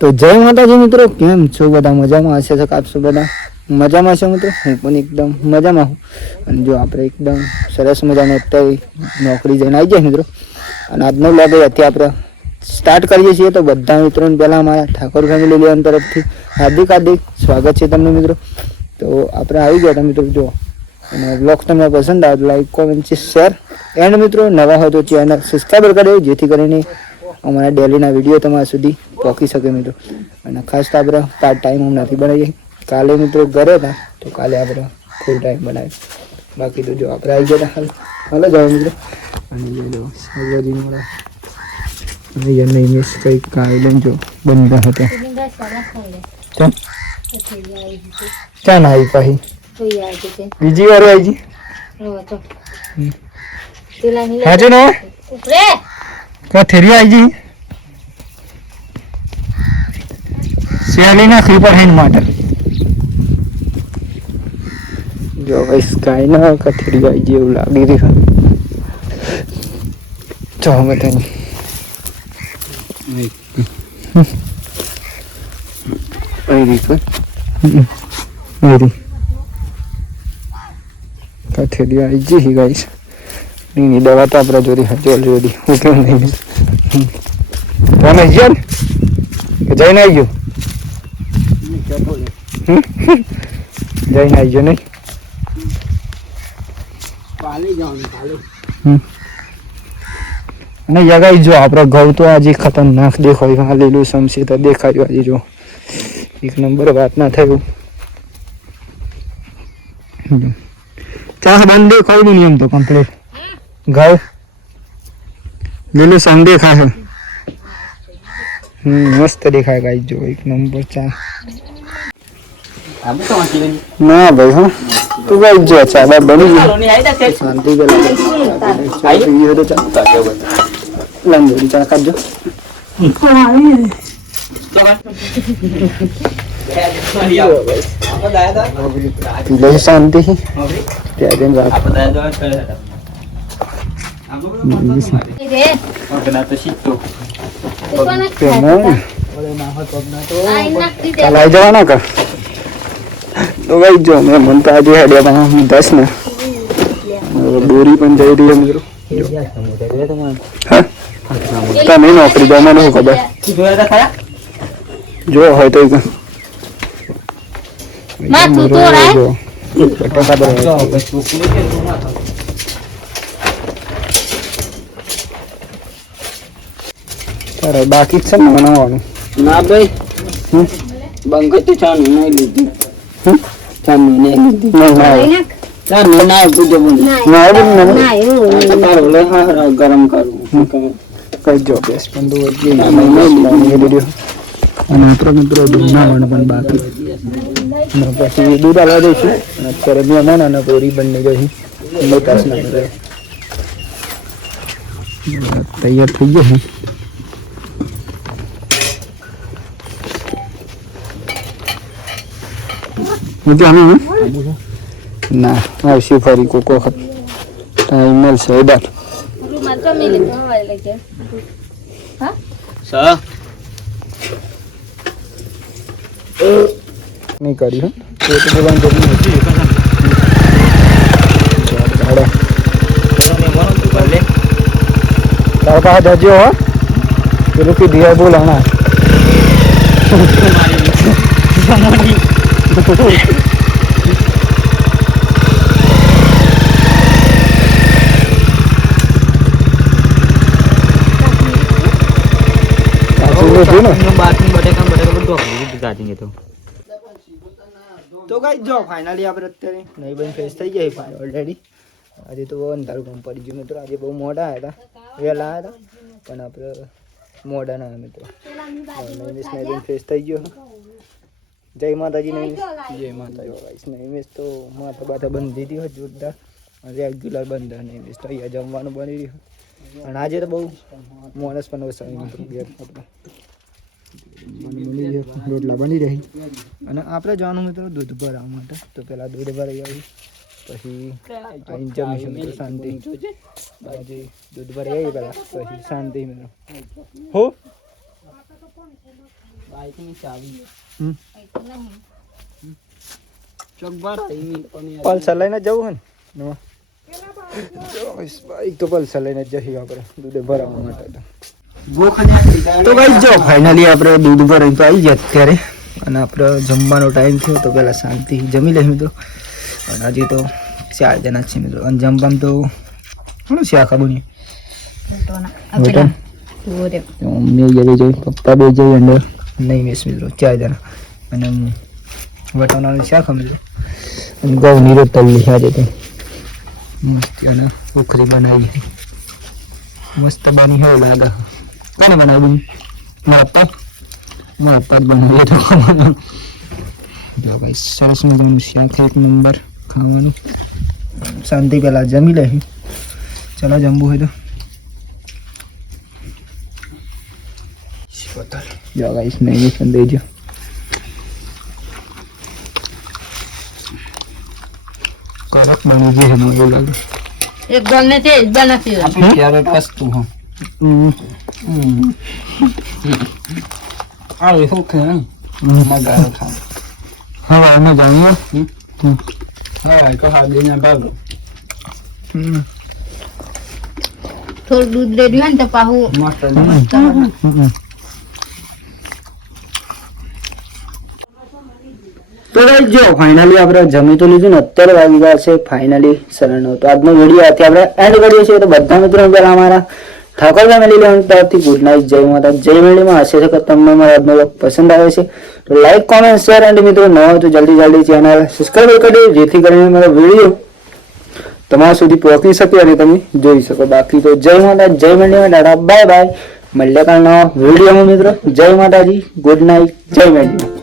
તો જય માતાજી મિત્રો, કેમ છો બધા? મજામાં હશે તો આપશો બધા મજામાં છો મિત્રો? હું પણ એકદમ મજામાં હું. અને જો આપણે એકદમ સરસ મજાને અત્યારે નોકરી જઈને આવી જાય મિત્રો, અને આજનો બ્લોગ અત્યારે આપણે સ્ટાર્ટ કરીએ છીએ. તો બધા મિત્રોને પહેલાં અમારા ઠાકોર ફેમિલી લેવન તરફથી હાર્દિક સ્વાગત છે તમને મિત્રો. તો આપણે આવી ગયા હતા મિત્રો. જો અને બ્લોગ તમને પસંદ આવે લાઈક કોમેન્ટ શેર એન્ડ મિત્રો નવા હોય તો ચેનલ સબસ્ક્રાઈબર કરી દેજો, જેથી કરીને અમારા ડેલીના વિડીયો તમારા સુધી પહોંચી શકે મિત્રો. અને ખાસ તો આપણે પાર્ટ ટાઈમ હું નથી બનાવીએ. કાલે મિત્રો ઘરે હતા તો કાલે આપણે ફૂલ ટાઈમ બનાવ્યો. બાકી તો જો આપણે આવી ગયા હતા હાલ જાઓ મિત્રો. અને જોઈ લો શાકભાજી મળે અહીંયા નહીં મિસ કંઈક કાયદો જો બંધ હતો. ક્યાં ના આવી પાછી બીજી વાર આવી હાજે ને ક્યાં થેરી આવી ગઈ શેરડીના ખીપર હેન માટે જો ભાઈ સ્કાય ના કથેરી આવી ગઈ એવું લાગી રહ્યું. જો બધાની કથેરી આવી ગઈ ગાઈસ. ની દવા તો આપણે જોડી હતી ઓલરેડી. હું કેમ નહીં તમે ગયા ને કે જઈને આવી ગયો? જઈને આવી ગયો નહીં? અને યગાઈ જો આપણા ઘઉં તો આજે ખતરનાક દેખાય. લીલું સમસી તો દેખાયું આજે. જો એક નંબર વાત ના થયું. ચાલ બંધ દેખાય નહીં એમ તો કમ્પ્લીટ ઘઉં લીલું સમ દેખાય. મસ્ત દેખાય ગાઈ. જો એક નંબર ચા ના ભાઈ. હા તું ભાઈ જો ચા બા બની ગઈ શાંતિ લંદોડી ચા ખાજો. શાંતિ લાઈ જવાના કા તો ભાઈ જો મેં મન તો આજે હેડ્યા 10 ને દોરી પણ જઈ રહી મિત્રો. તમે નોકરી દો મને શું ખબર જો હોય તો તારે બાકી છે ને બનાવવાનું? ના ભાઈ બંગત તો ચાનું નહીં લીધી. ચાનું નહીં લીધી. ચાનું ના પૂજો ગરમ કરું કઈ જો બેસ પણ અને આપણો મિત્રો દૂધ નાવાનું પણ બાકી. પછી દૂધ આવવા દઈશું. અત્યારે મહેમાન અને પૂરી બંને જઈ તૈયાર થઈ ગયો. ના આવશે ફરી કોક વખત ટાઈમ મળશે. એડા નહીં કર્યું તારા પાસે જજો હો પેલું કીધી બોલાના તો ગાઈસ જો ફાઇનલી આપણે અત્યારે નહીં બની ફ્રેશ થઈ જાય ઓલરેડી. આજે તો અંધારું કામ પડી ગયું મિત્રો. આજે બહુ મોડા આવ્યા હતા, વહેલા આવ્યા હતા પણ આપણે મોડા ના આવ્યા મિત્રો. નહીં ફ્રેશ થઈ ગયો. જય માતાજી. નહીં જય માતાજી ગાઈસ. નહીં તો માથા બાથા બંધ દીધી હોય જોરદાર રેગ્યુલર બંધ. નહીં તો અહીંયા જમવાનું બની રહ્યું. અને આજે તો બહુ માણસ પણ વસાવી મિત્રો ઘેર આપણે રોટલા બની રહી. અને આપણે જવાનું મિત્રો દૂધ ભરવા માટે. તો પેલા દૂધ ભરાઈ આવી પછી જમીશું મિત્રો શાંતિ. પછી દૂધ ભરાઈ આવી પેલા પછી શાંતિ મિત્રો. હો બાઈકની ચાવી હમ. ચોકબાર પલ્સર લઈને જ જવું હે ને બાઈક તો પલ્સર લઈને જ જઈએ આપણે દૂધ ભરાવવા માટે તો ગાઈસ જો ફાઇનલી આપણે દૂધ ભરાઈને તો આવી ગયા અત્યારે અને આપણે જમવાનો ટાઈમ થયો તો પહેલાં શાંતિ જમી લઈએ મિત્રો અને હજી તો 4 જણા જ છે મિત્રો અને જમવામાં તો શું છે આખા બની મમ્મી જવી જોઈએ પપ્પા બે જઈએ અંદર નહીં મિસ મિત્રો 4 જણા અને વટાણાનું શાક અમે અને ઘઉંની રોટલી આજે તો મસ્ત અને ઉખરી બનાવી મસ્ત બની હોય લાગે કોને બનાવી મારા પપ્પા જ બનાવીએ તો ખાવાનું જો ભાઈ સરસ મજાનું શાક એક નંબર ખાવાનું શાંતિ પહેલાં જમી લે ચલો જમવું હોય તો જો ગાઈસ નહીં પણ દેજો કડક બની ગઈ મને એવું લાગે એક ગોલને તે જ બનાવી આપણી ફેવરેટ વસ્તુ હો આ શું છે મજા ખા હવે અમે જાણીએ હવે તો હાડીના ભાગ થોડું દૂધ રેડ્યું હોય ને તો પાહું મસ્ત તો ગાઈસ જો ફાઇનલી આપણે જમી તો લીધું ને અત્યારે વાગી ગયા છે ફાઇનલી 9:30 તો આજનો વિડીયો આથી આપણે એન્ડ કરીએ છીએ તો બધા મિત્રો પહેલા અમારા ઠાકોર ફેમિલી લેવન તરફથી ગુડ નાઇટ જય માતા જય મેળીમાં હશે કે તમને મારો આજનો વ્લોગ પસંદ આવે છે તો લાઈક કોમેન્ટ શેર અને મિત્રો ન હોય તો જલ્દી ચેનલ સબસ્ક્રાઇબ કરી દો જેથી કરીને મારો વિડીયો તમારા સુધી પહોંચી શકે અને તમે જોઈ શકો બાકી તો જય માતા જય મેળીમાં ટાટા બાય બાય મળીએ કાલનો વિડીયોમાં મિત્રો જય માતાજી ગુડ નાઇટ જય મેળીમાં